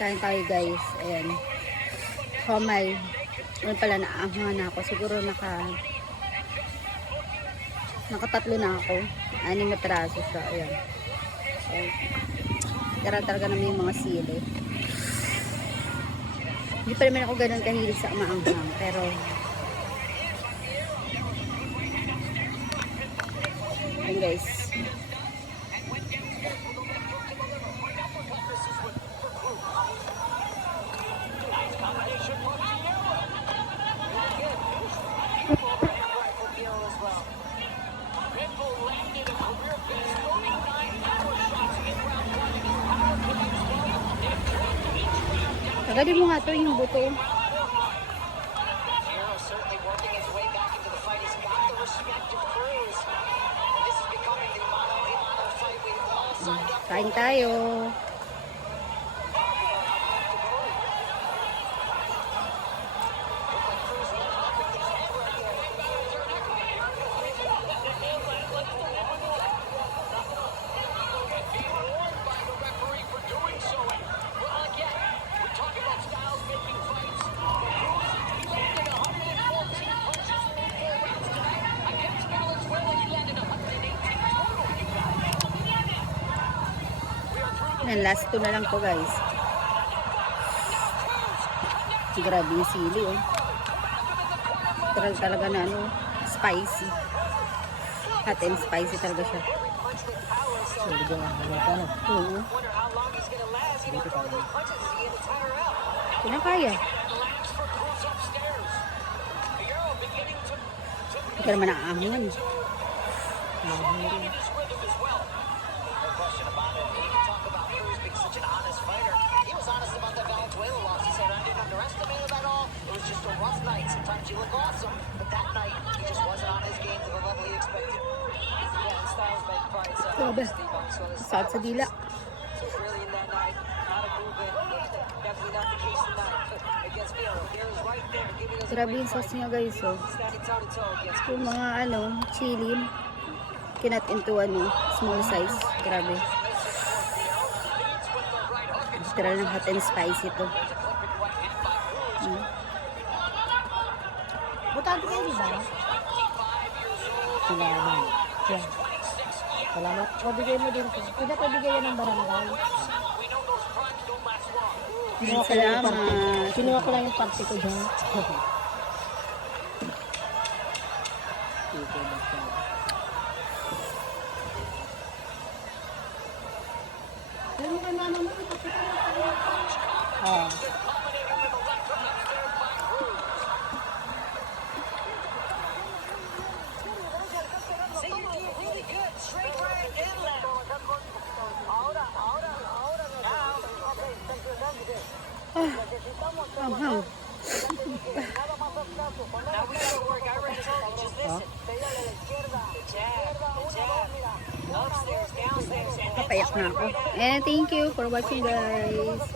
Kain tayo guys. Ayan. Homay. Ano pala, naahangan na ako. Siguro nakatatlo na ako. 6 na piraso siya. Ayan. Tara talaga naman yung mga sili. Hindi pa naman ako ganun kahilig sa maanghang. Pero ayan guys. Tagalin mo nga to yung buto. Kain tayo. Yan, last 2 na lang po guys. Grabe yung sili oh. Talaga na ano, spicy. Hot and spicy talaga siya. Oo. Pinakaya. Hindi ka naman naaangan. Sometimes you look awesome, but that night he just wasn't on his game to the level he expected. Yeah, and Styles made by itself. Grabe. Saad sa dila. So it's really in that night, not a move in. Definitely not the case tonight. Against Miro, Miro's right there giving us Grabe yung sauce niya guys oh. standing toe to toe against Yung mga ano, chili. Kinat into ano, small size. Grabe. Literal ng hot and spicy to. Butante kayo, di ba? Salamat. Yeah. Salamat. Pabigay mo din ko. Hindi pa bigay yan ng barangay. Salamat. Kinuha ko lang yung parte ko dyan. Alam mo kay mama mo, Oh. Now we gotta work. I already told you, just listen. The jab. Upstairs, downstairs, and then Papayak na ako. And thank you for watching guys.